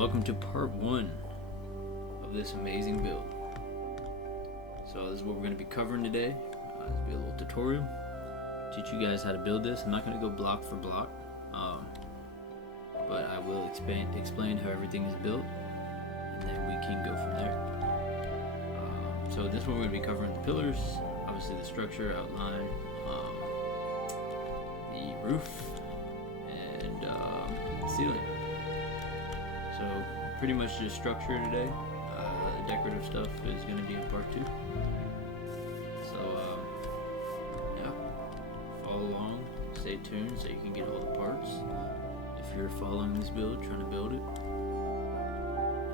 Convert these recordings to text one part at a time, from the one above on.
welcome to part 1 of this amazing build. So this is what we're going to be covering today. This will be a little tutorial, teach you guys how to build this. I'm not going to go block for block, but I will explain how everything is built, and then we can go from there. So this one we're going to be covering the pillars, obviously the structure, outline, the roof, and the ceiling. So pretty much just structure today. The decorative stuff is going to be in part 2. So yeah, follow along, stay tuned so you can get all the parts if you're following this build, trying to build it.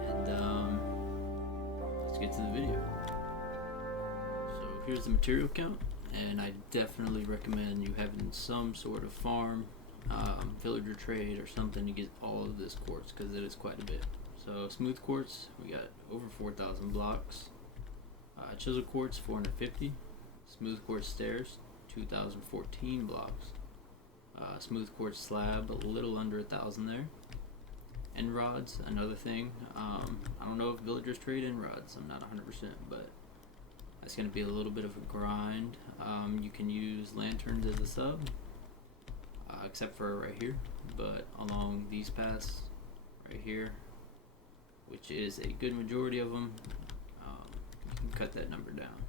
And let's get to the video. So here's the material count, and I definitely recommend you having some sort of farm, villager trade or something to get all of this quartz, because it is quite a bit. So smooth quartz, we got over 4,000 blocks. Chisel quartz, 450. Smooth quartz stairs, 2,014 blocks. Smooth quartz slab, a little under 1,000 there. End rods, another thing. I don't know if villagers trade end rods. I'm not 100%, but that's going to be a little bit of a grind. You can use lanterns as a sub, except for right here, but along these paths right here, which is a good majority of them, you can cut that number down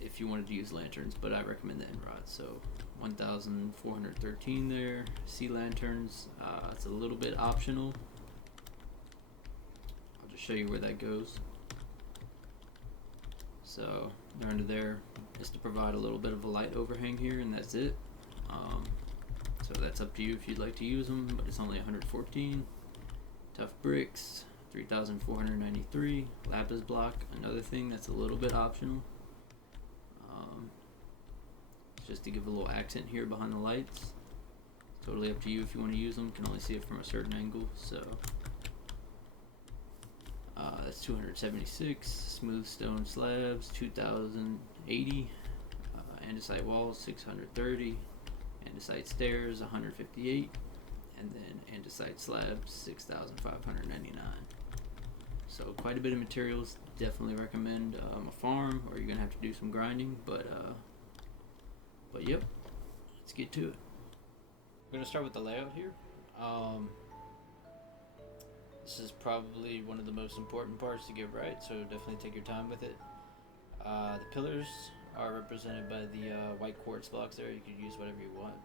if you wanted to use lanterns, but I recommend the end rods. So 1,413 there. Sea lanterns, it's a little bit optional. I'll just show you where that goes. So they're under there just to provide a little bit of a light overhang here, and that's it. So that's up to you if you'd like to use them, but it's only 114. Tough bricks, 3,493. Lapis block, another thing that's a little bit optional. Just to give a little accent here behind the lights. Totally up to you if you want to use them. Can only see it from a certain angle. So that's 276. Smooth stone slabs, 2,080. Andesite walls, 630. Andesite stairs, 158. And then andesite slabs, 6,599. So quite a bit of materials. Definitely recommend a farm, or you're gonna have to do some grinding. But yep, let's get to it. We're gonna start with the layout here. This is probably one of the most important parts to get right, so definitely take your time with it. The pillars are represented by the white quartz blocks there. You could use whatever you want.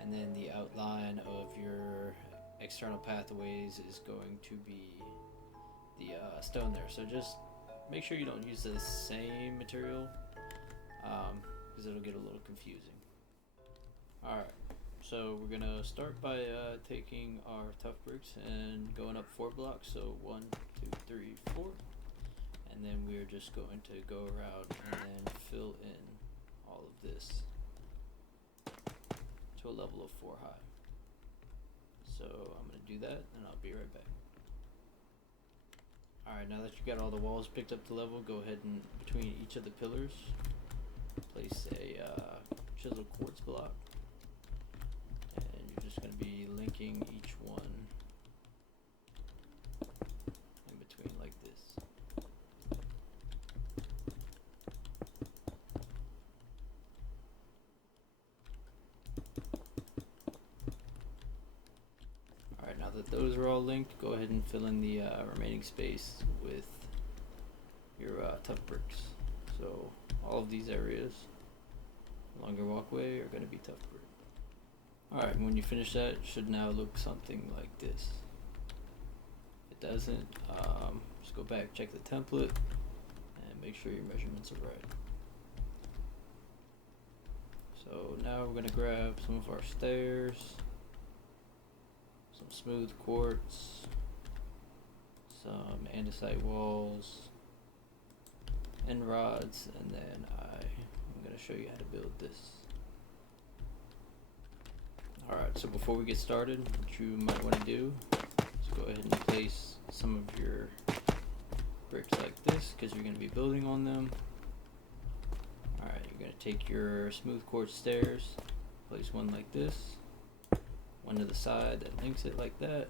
And then the outline of your external pathways is going to be the stone there. So just make sure you don't use the same material, because it'll get a little confusing. Alright, so we're gonna start by taking our tough bricks and going up 4 blocks. So 1, 2, 3, 4. And then we're just going to go around and then fill in all of this to a level of 4 high. So I'm going to do that, and I'll be right back. Alright, now that you got all the walls picked up to level, go ahead and between each of the pillars, place a chisel quartz block. And you're just going to be linking each one in between like this. Alright, now that those are all linked, go ahead and fill in the remaining space with your tough bricks. So all of these areas along your walkway are going to be tough brick. Alright, when you finish that, it should now look something like this. If it doesn't, just go back, check the template, and make sure your measurements are right. So now we're going to grab some of our stairs, some smooth quartz, some andesite walls, end rods, and then I'm going to show you how to build this. Alright, so before we get started, what you might want to do is go ahead and place some of your bricks like this, because you're going to be building on them. Alright, you're going to take your smooth quartz stairs, place one like this, one to the side that links it like that,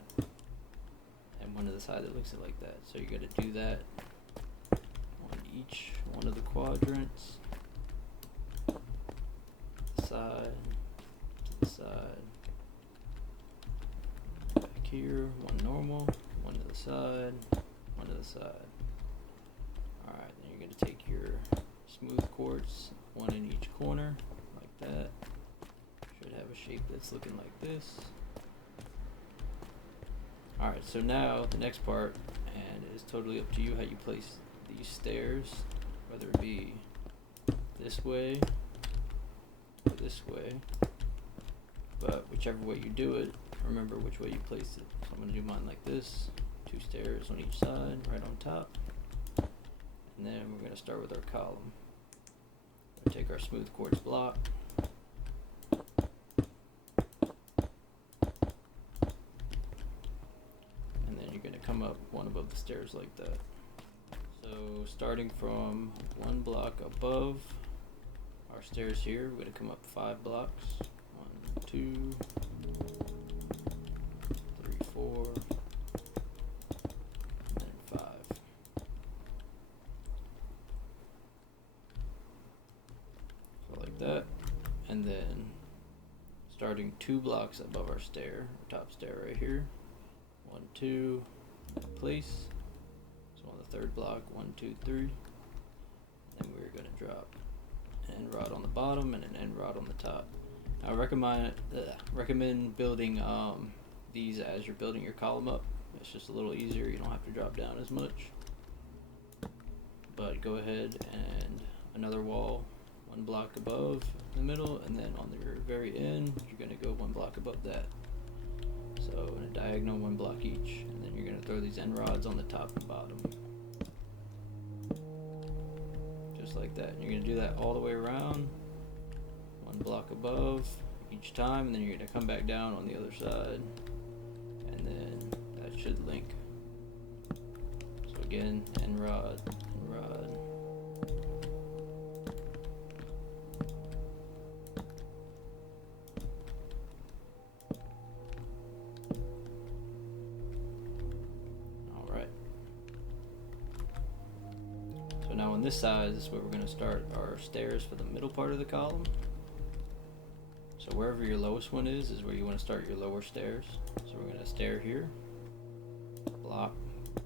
and one to the side that links it like that. So you got to do that on each one of the quadrants. Side to the side. Back here, one normal, one to the side, one to the side. Alright, then you're going to take your smooth quartz, one in each corner, like that. Should have a shape that's looking like this. Alright, so now the next part, and it is totally up to you how you place these stairs, whether it be this way or this way. But whichever way you do it, remember which way you place it. So I'm going to do mine like this, 2 stairs on each side, right on top. And then we're going to start with our column. We'll take our smooth quartz block. And then you're going to come up one above the stairs like that. So starting from one block above our stairs here, we're going to come up 5 blocks. 1, 2, 3, 4, and 5. So like that. And then starting 2 blocks above our stair, top stair right here. 1, 2, place. So on the 3rd block, 1, 2, 3. Then we're going to drop an end rod on the bottom and an end rod on the top. I recommend building these as you're building your column up. It's just a little easier. You don't have to drop down as much. But go ahead and another wall 1 block above the middle, and then on the very end you're going to go 1 block above that. So in a diagonal 1 block each, and then you're going to throw these end rods on the top and bottom. Just like that. And you're going to do that all the way around. 1 block above each time, and then you're going to come back down on the other side, and then that should link. So again, end rod, end rod. Alright. So now on this side, this is where we're going to start our stairs for the middle part of the column. So wherever your lowest one is where you want to start your lower stairs. So we're going to stair here, block,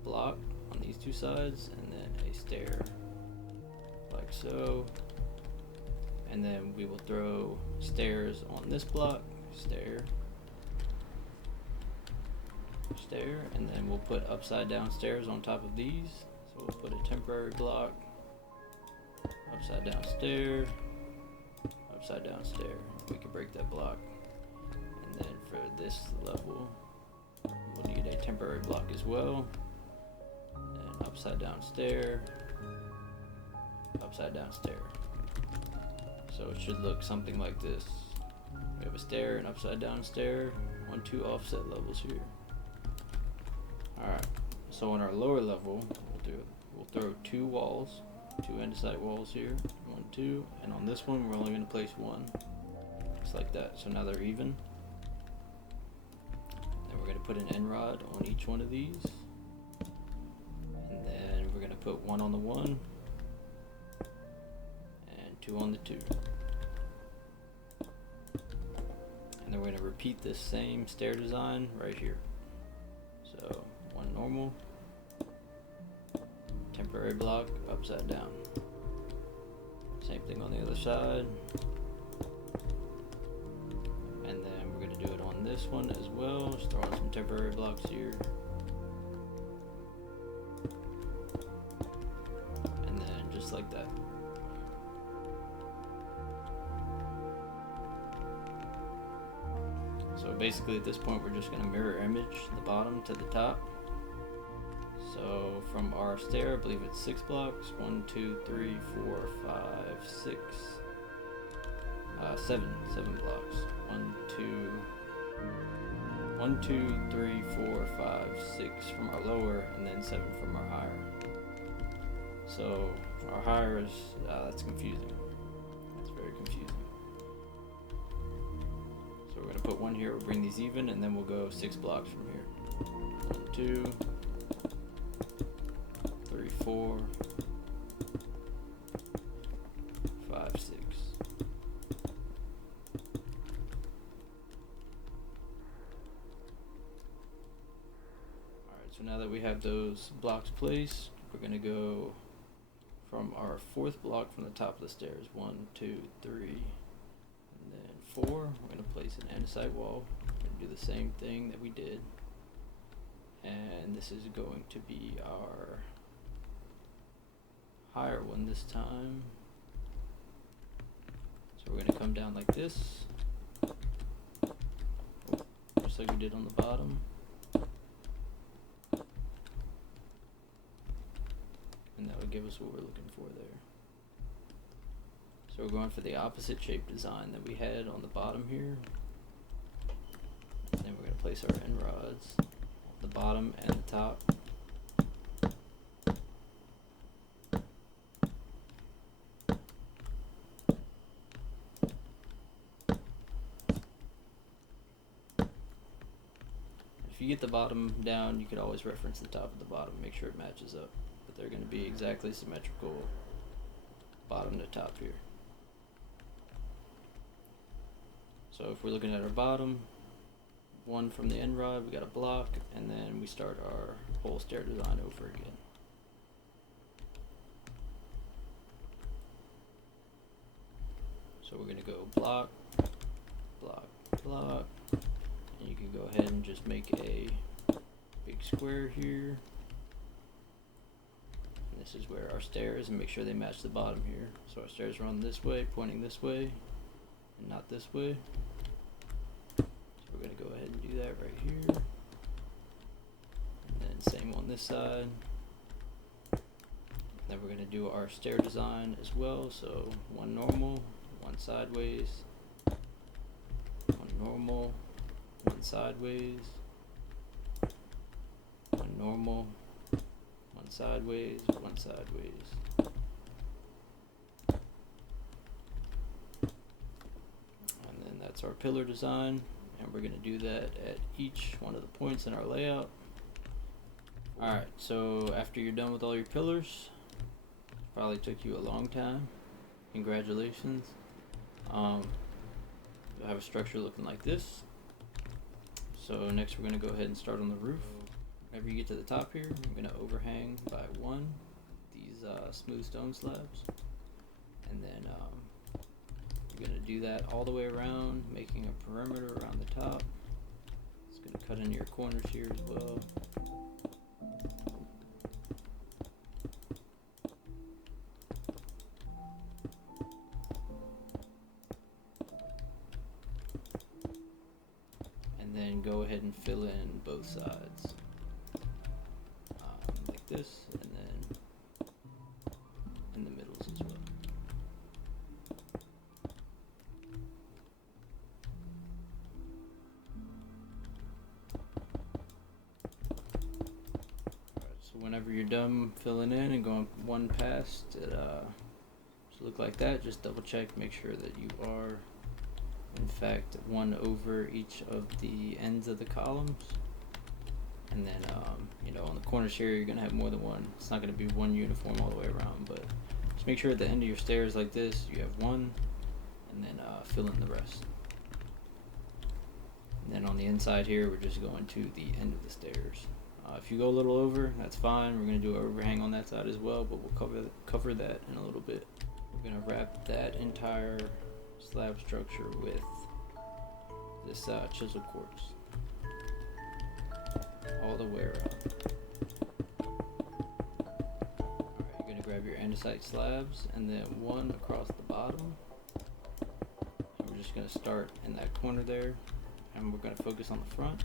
block on these 2 sides, and then a stair like so. And then we will throw stairs on this block, stair, stair, and then we'll put upside down stairs on top of these. So we'll put a temporary block, upside down stair, upside down stair. We can break that block. And then for this level, we'll need a temporary block as well. And upside down stair, upside down stair. So it should look something like this. We have a stair, an upside down stair, 1, 2 offset levels here. Alright, so on our lower level, we'll throw 2 walls, 2 andesite walls here, 1, 2, and on this one we're only going to place 1. Just like that. So now they're even. Then we're going to put an end rod on each one of these, and then we're going to put 1 on the 1 and 2 on the 2. And then we're going to repeat this same stair design right here. So 1 normal, temporary block, upside down. Same thing on the other side. And then we're going to do it on this one as well. Just throw on some temporary blocks here. And then just like that. So basically at this point we're just going to mirror image the bottom to the top. So from our stair, I believe it's 6 blocks. 1, 2, 3, 4, 5, 6, 7 blocks. 1, 2, 3, 4, 5, 6 from our lower, and then 7 from our higher. So our higher is that's confusing. That's very confusing. So we're going to put one here, we'll bring these even, and then we'll go 6 blocks from here. 1, 2, 3, 4, 5, 6. Alright, so now that we have those blocks placed, we're going to go from our 4th block from the top of the stairs. 1, 2, 3, and then 4. We're going to place an andesite wall. We're going to do the same thing that we did. And this is going to be our higher one this time. So we're going to come down like this, just like we did on the bottom. And that would give us what we're looking for there. So we're going for the opposite shape design that we had on the bottom here. And then we're going to place our end rods on the bottom and the top. If you get the bottom down, you could always reference the top of the bottom, make sure it matches up. But they're going to be exactly symmetrical bottom to top here. So if we're looking at our bottom, one from the end rod, we got a block, and then we start our whole stair design over again. So we're going to go block, block, block, and you can go ahead and just make a big square here. And this is where our stairs, and make sure they match the bottom here. So our stairs run this way, pointing this way, and not this way. So we're going to go ahead and do that right here. And then same on this side. Then we're going to do our stair design as well. So one normal, one sideways, one normal, one sideways, one normal, one sideways, one sideways. And then that's our pillar design, and we're going to do that at each one of the points in our layout. Alright, so after you're done with all your pillars, probably took you a long time, congratulations. You'll have a structure looking like this. So next we're going to go ahead and start on the roof. Whenever you get to the top here, I'm going to overhang by 1 these smooth stone slabs. And then you're going to do that all the way around, making a perimeter around the top. It's going to cut into your corners here as well. And then go ahead and fill in both sides like this, and then in the middles as well. Alright, so whenever you're done filling in and going one past, it should look like that. Just double check, make sure that you are in fact one over each of the ends of the columns. And then you know, on the corners here you're gonna have more than one. It's not gonna be one uniform all the way around, but just make sure at the end of your stairs like this you have one, and then fill in the rest. And then on the inside here we're just going to the end of the stairs. If you go a little over, that's fine. We're gonna do an overhang on that side as well, but we'll cover that in a little bit. We're gonna wrap that entire slab structure with this chisel quartz all the way around. Alright, you're gonna grab your andesite slabs and then one across the bottom. And we're just gonna start in that corner there, and we're gonna focus on the front.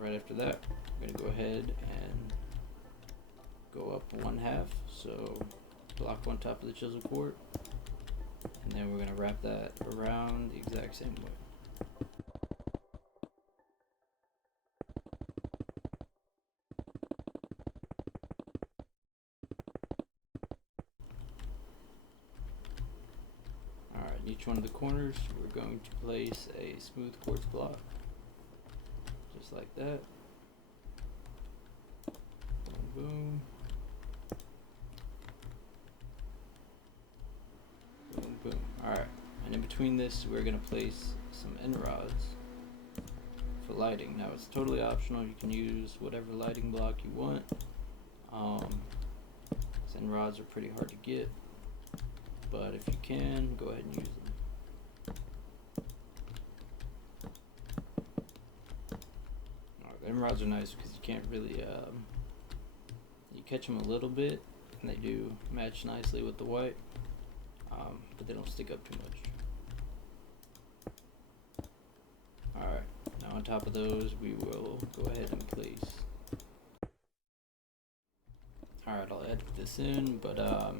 Right after that, we're going to go ahead and go up 1/2, so block on top of the chisel port, and then we're going to wrap that around the exact same way. Alright, in each one of the corners we're going to place a smooth quartz block, just like that. Boom, boom. Boom, boom. Alright, and in between this we're going to place some end rods for lighting. Now it's totally optional, you can use whatever lighting block you want. These end rods are pretty hard to get, but if you can, go ahead and use them. Alright, the end rods are nice because you can't really, you catch them a little bit and they do match nicely with the white, but they don't stick up too much. Alright, now on top of those we will go ahead and place. Alright, I'll edit this in, but I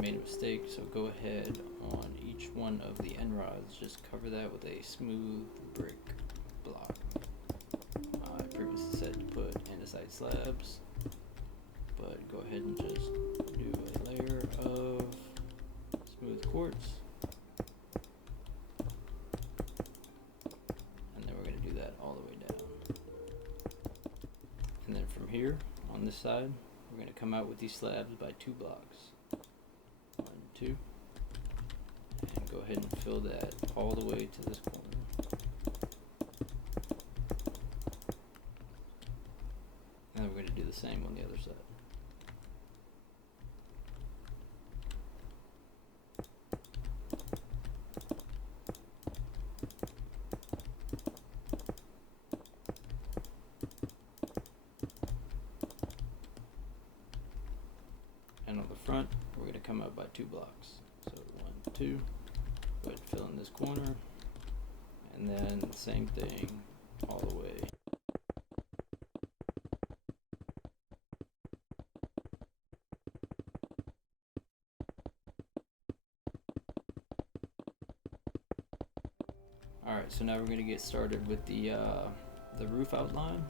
made a mistake, so go ahead on each one of the end rods, just cover that with a smooth brick block. I previously said to put andesite slabs, but go ahead and just do a layer of smooth quartz. And then we're going to do that all the way down. And then from here, on this side, we're going to come out with these slabs by 2 blocks. 1, 2. And go ahead and fill that all the way to this corner. And then we're going to do the same on the other side. And on the front, we're going to come out by 2 blocks. So 1, 2, go ahead and fill in this corner, and then same thing all the way. Alright, so now we're going to get started with the roof outline.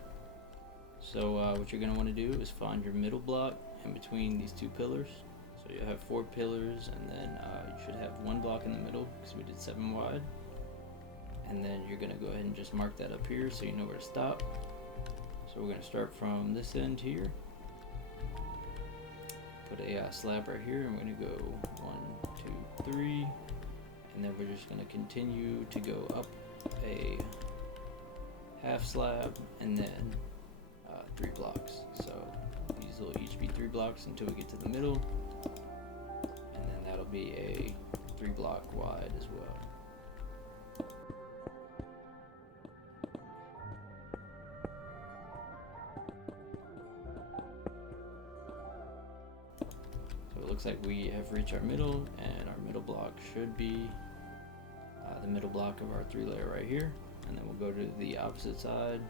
So what you're going to want to do is find your middle block in between these 2 pillars. So you have 4 pillars, and then you should have 1 block in the middle because we did 7 wide. And then you're going to go ahead and just mark that up here so you know where to stop. So we're going to start from this end here. Put a slab right here, and we're going to go 1, 2, 3. And then we're just going to continue to go up a half slab and then 3 blocks. So these will each be 3 blocks until we get to the middle, and then that'll be a 3 block wide as well. So it looks like we have reached our middle, and our middle block should be the middle block of our 3-layer right here, and then we'll go to the opposite side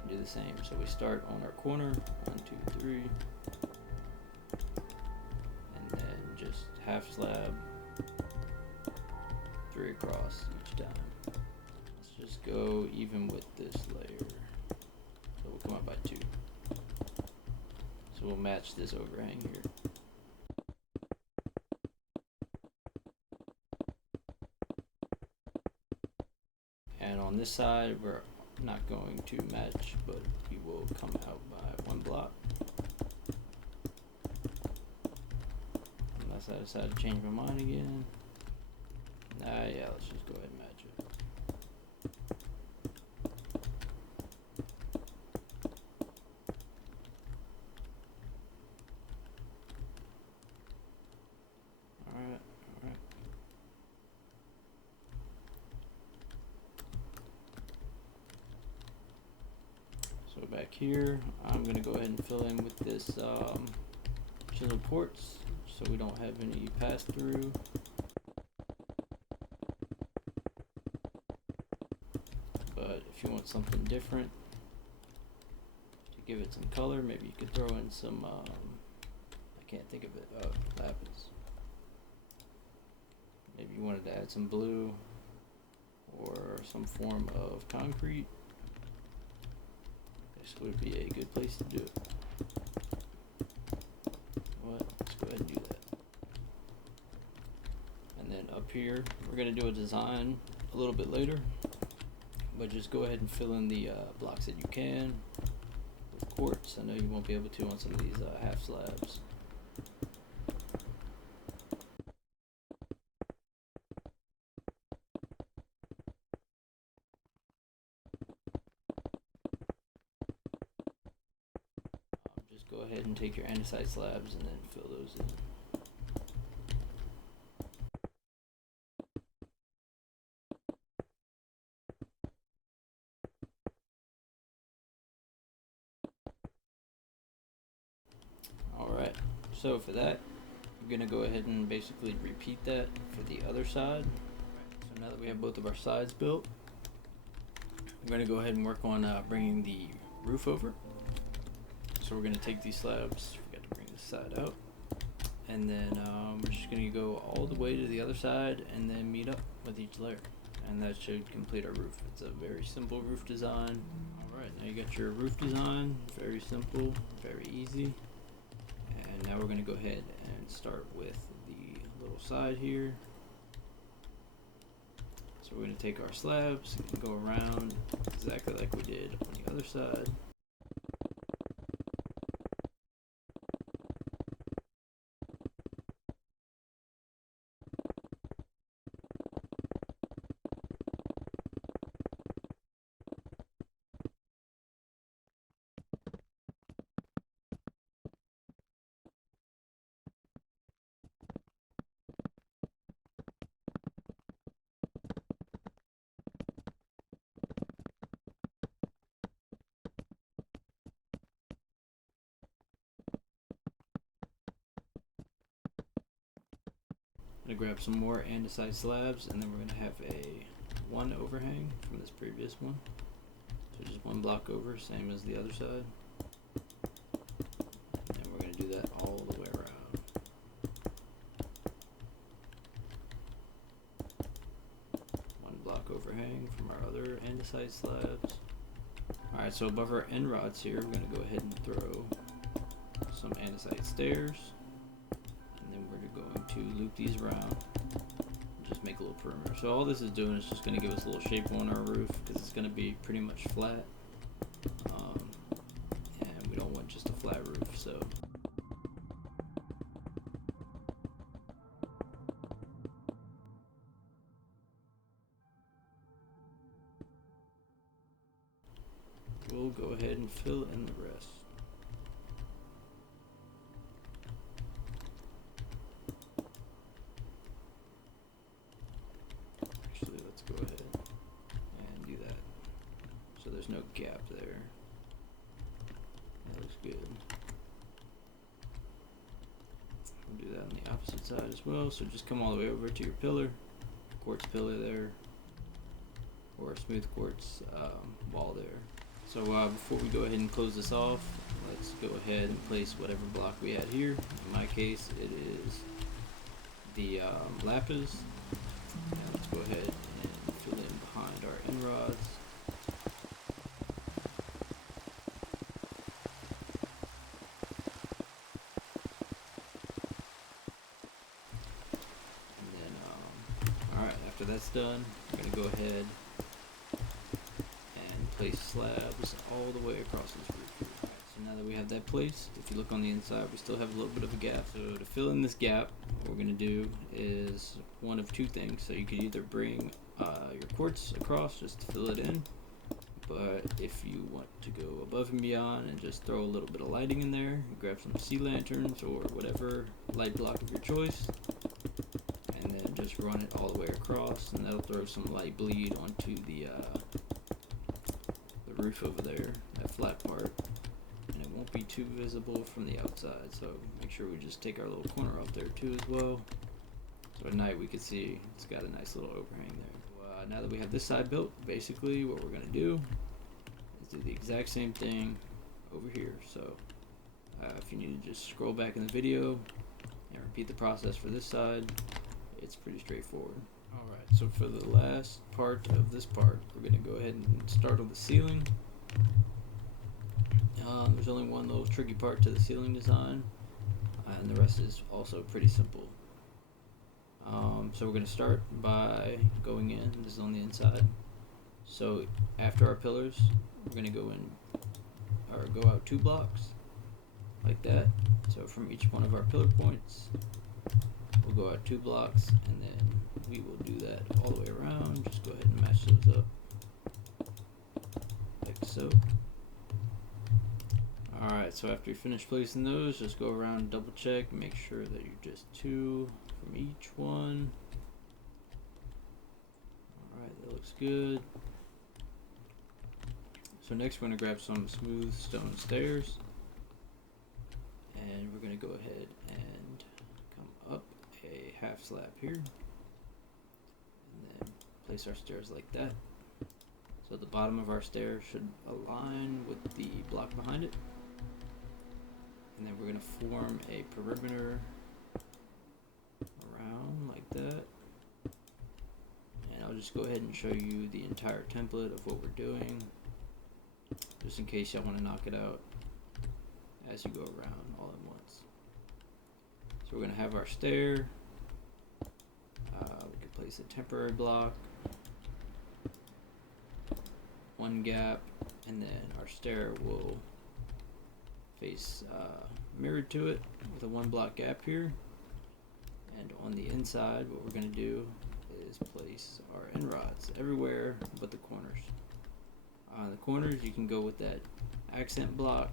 and do the same. So we start on our corner, 1, 2, 3, and then just half slab, 3 across each time. Let's just go even with this layer. So we'll come up by 2. So we'll match this overhang here. And on this side, we're not going to match, but we will come out by 1 block. Unless I decide to change my mind again. Yeah, let's just go ahead and match it. Alright. So back here, I'm going to go ahead and fill in with this chisel ports so we don't have any pass through. But if you want something different to give it some color, maybe you could throw in some can't think of it. Oh, lapis. Maybe you wanted to add some blue or some form of concrete. This would be a good place to do it. What? Let's go ahead and do that. And then up here, we're going to do a design a little bit later. But just go ahead and fill in the blocks that you can with quartz. I know you won't be able to on some of these half slabs. Just go ahead and take your andesite slabs and then fill those in. Alright, so for that, you're going to go ahead and basically repeat that for the other side. So now that we have both of our sides built, we're going to go ahead and work on bringing the roof over. So we're going to take these slabs, forgot to bring this side out, and then we're just going to go all the way to the other side and then meet up with each layer. And that should complete our roof. It's a very simple roof design. Alright, now you got your roof design, very simple, very easy. And now we're going to go ahead and start with the little side here. So we're going to take our slabs and go around exactly like we did on the other side. I'm going to grab some more andesite slabs, and then we're going to have a one overhang from this previous one. So just one block over, same as the other side. And we're going to do that all the way around. One block overhang from our other andesite slabs. Alright, so above our end rods here, we're going to go ahead and throw some andesite stairs. Going to loop these around and just make a little perimeter. So all this is doing is just going to give us a little shape on our roof because it's going to be pretty much flat, and we don't want just a flat roof. So we'll go ahead and fill in the rest. Go ahead and do that. So there's no gap there. That looks good. We'll do that on the opposite side as well. So just come all the way over to your pillar, quartz pillar there, or a smooth quartz wall there. So before we go ahead and close this off, let's go ahead and place whatever block we had here. In my case, it is the lapis. Now let's go ahead and fill in behind our end rods. And then, alright, after that's done, we're going to go ahead and place slabs all the way across this roof. Right, so now that we have that placed, if you look on the inside, we still have a little bit of a gap. So to fill in this gap, what we're going to do is one of two things. So you could either bring your quartz across just to fill it in, but if you want to go above and beyond and just throw a little bit of lighting in there, grab some sea lanterns or whatever light block of your choice, and then just run it all the way across, and that'll throw some light bleed onto the roof over there, that flat part, and it won't be too visible from the outside. So make sure we just take our little corner off there too as well, so at night we can see it's got a nice little overhang there. So, now that we have this side built, basically what we're going to do is do the exact same thing over here. So If you need to just scroll back in the video and repeat the process for this side, it's pretty straightforward. Alright, so for the last part of this part, we're going to go ahead and start on the ceiling. There's only one little tricky part to the ceiling design, and the rest is also pretty simple. So we're going to start by going in. This is on the inside. So after our pillars, we're going to go in, or go out 2 blocks, like that. So from each one of our pillar points, we'll go out 2 blocks, and then we will do that all the way around. Just go ahead and match those up, like so. Alright, so after you finish placing those, just go around and double check, make sure that you're just 2 from each one. Alright, that looks good. So next we're going to grab some smooth stone stairs, and we're going to go ahead and come up a half slab here, and then place our stairs like that. So the bottom of our stair should align with the block behind it, and then we're going to form a perimeter around like that. And I'll just go ahead and show you the entire template of what we're doing, just in case y'all want to knock it out as you go around all at once. So we're going to have our stair. We can place a temporary block, 1 gap, and then our stair will face mirrored to it with a 1 block gap here. And on the inside, what we're going to do is place our end rods everywhere but the corners. On the corners, you can go with that accent block,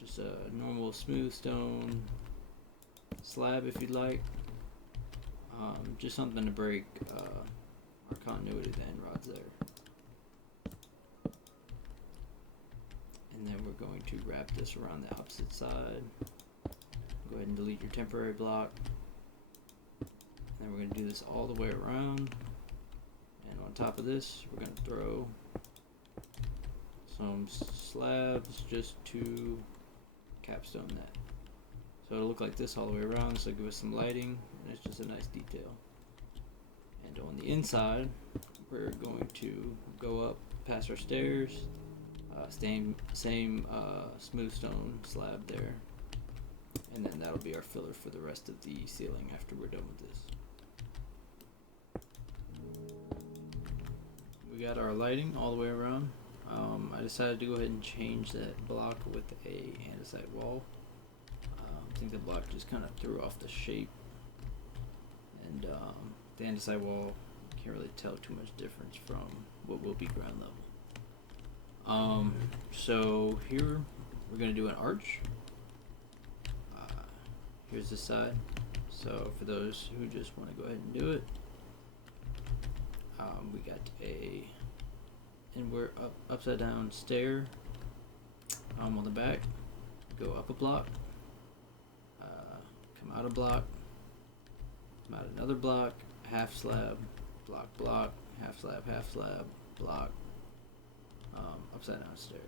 just a normal smooth stone slab if you'd like, just something to break our continuity of the end rods there. And then we're going to wrap this around the opposite side. Go ahead and delete your temporary block, and then we're going to do this all the way around. And on top of this, we're going to throw some slabs just to capstone that. So it'll look like this all the way around. This will give us some lighting, and it's just a nice detail. And on the inside, we're going to go up past our stairs, same smooth stone slab there, and then that'll be our filler for the rest of the ceiling after we're done with this. We got our lighting all the way around. I decided to go ahead and change that block with a andesite wall. I think the block just kind of threw off the shape, and the andesite wall, can't really tell too much difference from what will be ground level. So here we're going to do an arch. Here's the side. So for those who just want to go ahead and do it, we got a inward upside down stair on the back. Go up a block, come out a block, come out another block, half slab, block, half slab, block, upside down stair.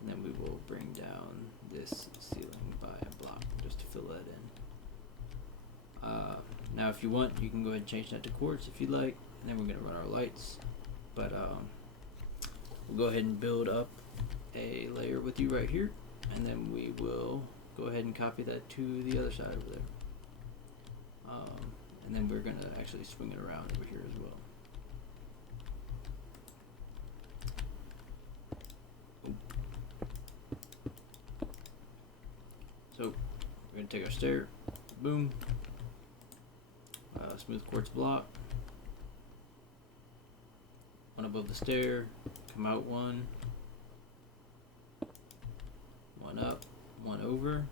And then we will bring down this ceiling by a block just to fill that in. Now if you want, you can go ahead and change that to quartz if you'd like, and then we're going to run our lights. But we'll go ahead and build up a layer with you right here, and then we will go ahead and copy that to the other side over there. And then we're going to actually swing it around over here as well. So we're going to take our stair, boom, smooth quartz block, one above the stair, come out one up, one over.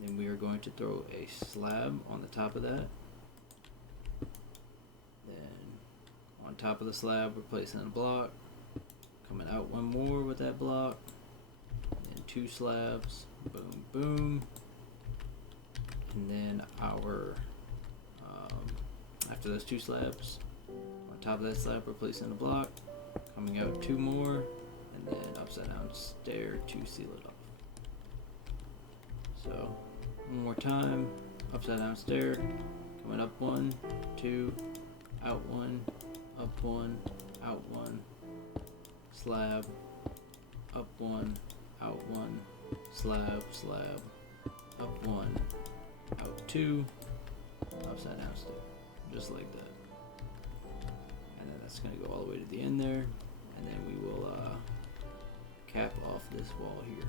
Then we are going to throw a slab on the top of that. Then on top of the slab, we're placing a block, coming out one more with that block, and 2 slabs, boom, boom. And then our after those 2 slabs, on top of that slab, we're placing a block, coming out 2 more, and then upside down stair to seal it off. So one more time, upside down stair, coming up 1, 2, out 1, up 1, out 1, slab, up 1, out 1, slab, slab, up 1, out 2, upside down stair, just like that. And then that's going to go all the way to the end there, and then we will cap off this wall here.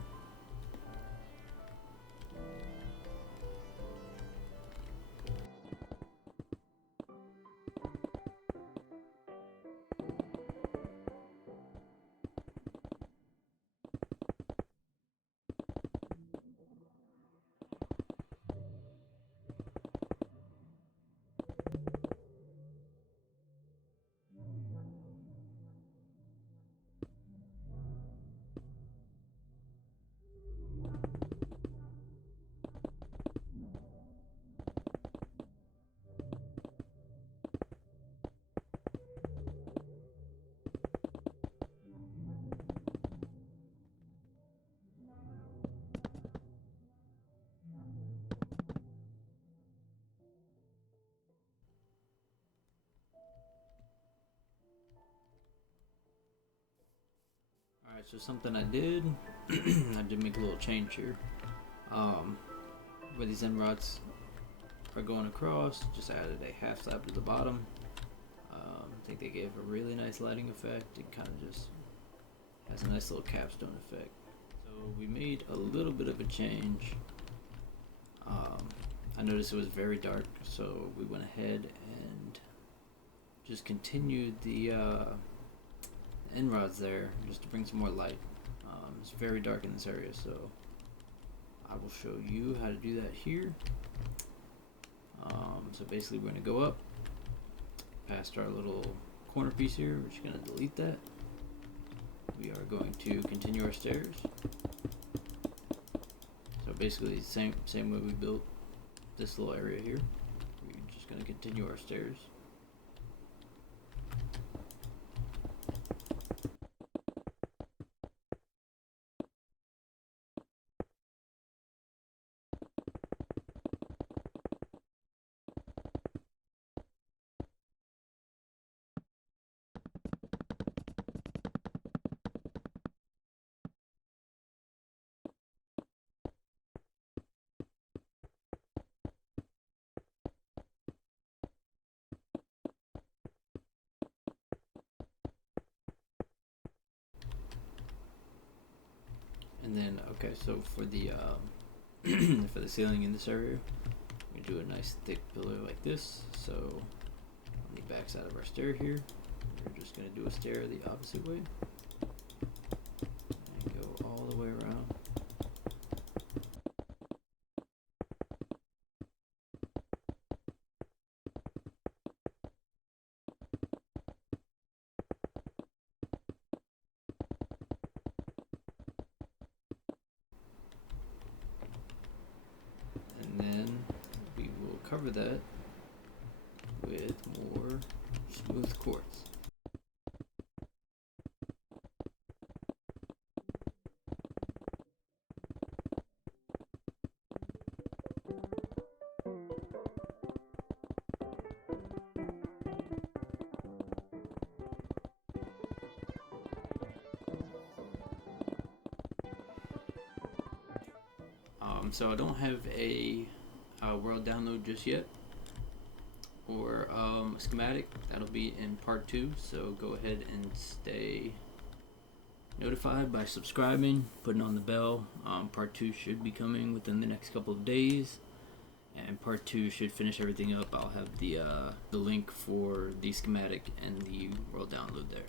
Alright, so something I did, I did make a little change here. Where these end rods are going across, just added a half slab to the bottom. I think they gave a really nice lighting effect. It kind of just has a nice little capstone effect. So we made a little bit of a change. I noticed it was very dark, so we went ahead and just continued the end rods there just to bring some more light. It's very dark in this area, so I will show you how to do that here. So basically we're going to go up past our little corner piece here. We're just going to delete that. We are going to continue our stairs. So basically same way we built this little area here. We're just going to continue our stairs. And then, okay, so for the for the ceiling in this area, we do a nice thick pillar like this. So on the back side of our stair here, we're just going to do a stair the opposite way and go all the way around. And then we will cover that with more smooth quartz. So I don't have a world download just yet, or a schematic. That'll be in part 2, so go ahead and stay notified by subscribing, putting on the bell. Part 2 should be coming within the next couple of days, and part 2 should finish everything up. I'll have the link for the schematic and the world download there.